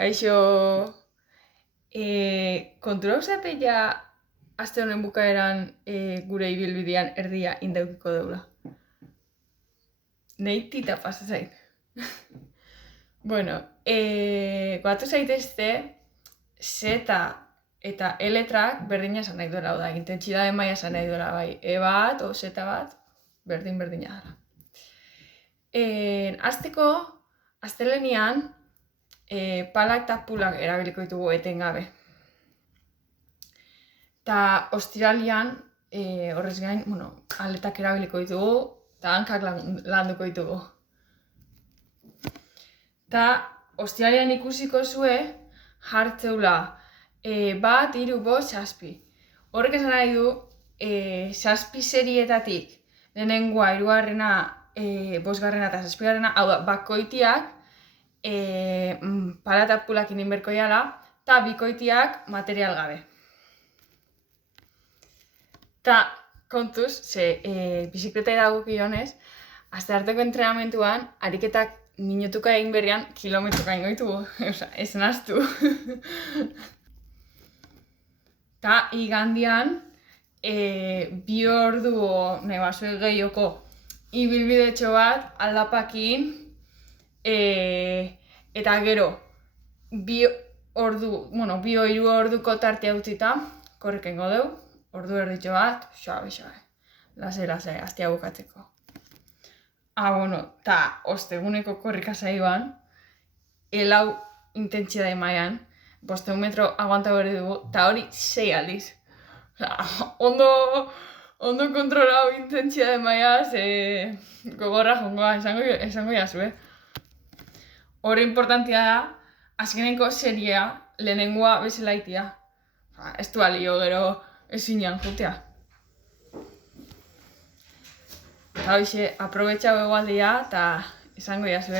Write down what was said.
Kaixo, kontura uzate ja aste honen bukaeran gure ibilbidean erdia indaukiko deula. Nei tita pasa zait. Bueno, goatu zaitezte Z eta E letrak berdina esan nahi duela, da, intentsitate maila esan nahi duela, bai, E bat o Z bat, berdina dela. Hasteko, astelenian, palak eta pulak erabiliko ditugu etengabe. Ta ostiralian, horrez gain, aletak erabiliko ditugu, eta hankak landuko ditugu. Ta ostiralian ikusiko zue, jartzeula, 1, 3, 5, 6. Horrek esan nahi du, 6 serietatik, lehenengoa, 3garrena, 5garrena eta 6garrena, hau da, bakoitiak, pala eta pulak inin berko jala, eta bikoitiak material gabe. Ta kontuz, bizikleta edagokionez, aste arteko entrenamentuan, ariketak minutuka egin berrian, kilometroka ingo ditugu, ez naztu. Ta igandian, 2 ordu nahi basue gehioko ibilbidetxo bat aldapakin, eta gero, 2 orduko tartea utzita, korrek ingo deu, ordu erditxo bat, suabe, lasai, astea bukatzeko. Ta osteguneko korrika saioan, 4 intentsitate mailan, 500 metro aguanta berri dugu, eta hori 6 aldiz. Ondo kontrolau intentsitate mailaz, gogorra jongoa, esango jazu, Hori importantia da, azkeneko seria lehenengoa bezala itia. Ez du alio gero ezinean jutea. Eta hoxe, aprobetxau egualdia eta esango jazu,